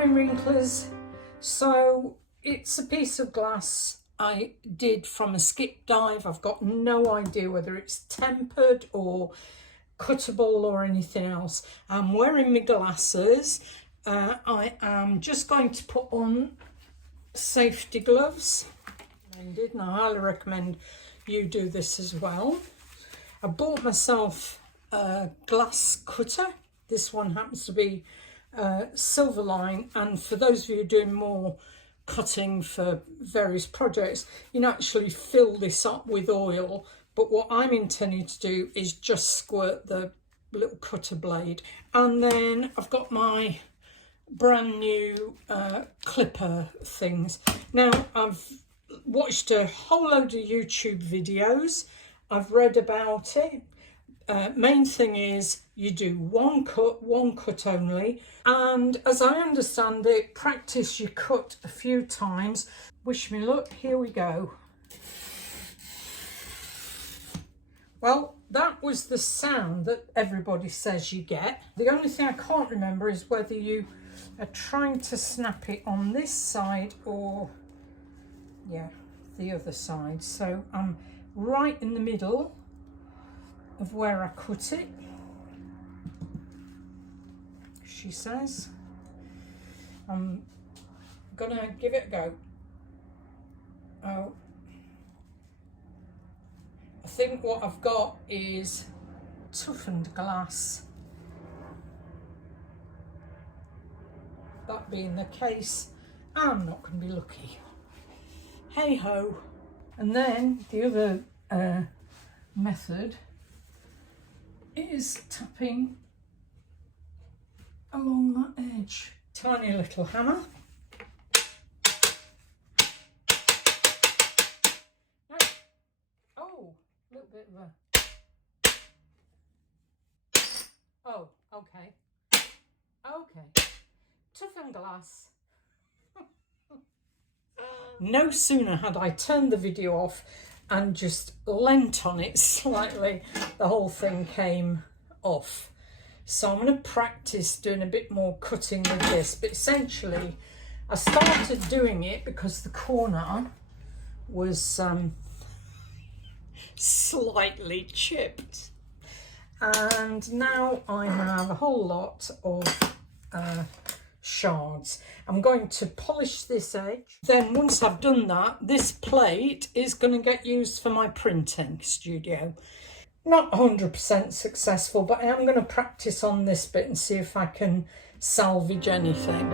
Morning Wrinkles. So it's a piece of glass I did from a skip dive. I've got no idea whether it's tempered or cuttable or anything else. I'm wearing my glasses. I am just going to put on safety gloves. And I highly recommend you do this as well. I bought myself a glass cutter. This one happens to be Silverline, and for those of you doing more cutting for various projects, you can actually fill this up with oil, but what I'm intending to do is just squirt the little cutter blade. And then I've got my brand new clipper things. Now, I've watched a whole load of YouTube videos, I've read about it. Main thing is you do one cut only, and as I understand it, practice your cut a few times. Wish me luck. Here we go. Well, that was the sound that everybody says you get. The only thing I can't remember is whether you are trying to snap it on this side or the other side. So I'm right in the middle of where I cut it, she says. I'm gonna give it a go. Oh, I think what I've got is toughened glass. That being the case, I'm not going to be lucky. Hey ho. And then the other method is tapping along that edge. Tiny little hammer. Oh, a little bit of a... Oh, okay. Okay. Toughened glass. No sooner had I turned the video off and just leant on it slightly, the whole thing came off. So I'm going to practice doing a bit more cutting with this, but essentially I started doing it because the corner was slightly chipped, and now I have a whole lot of shards. I'm going to polish this edge. Then once I've done that, this plate is going to get used for my printing studio. Not 100% successful, but I am going to practice on this bit and see if I can salvage anything.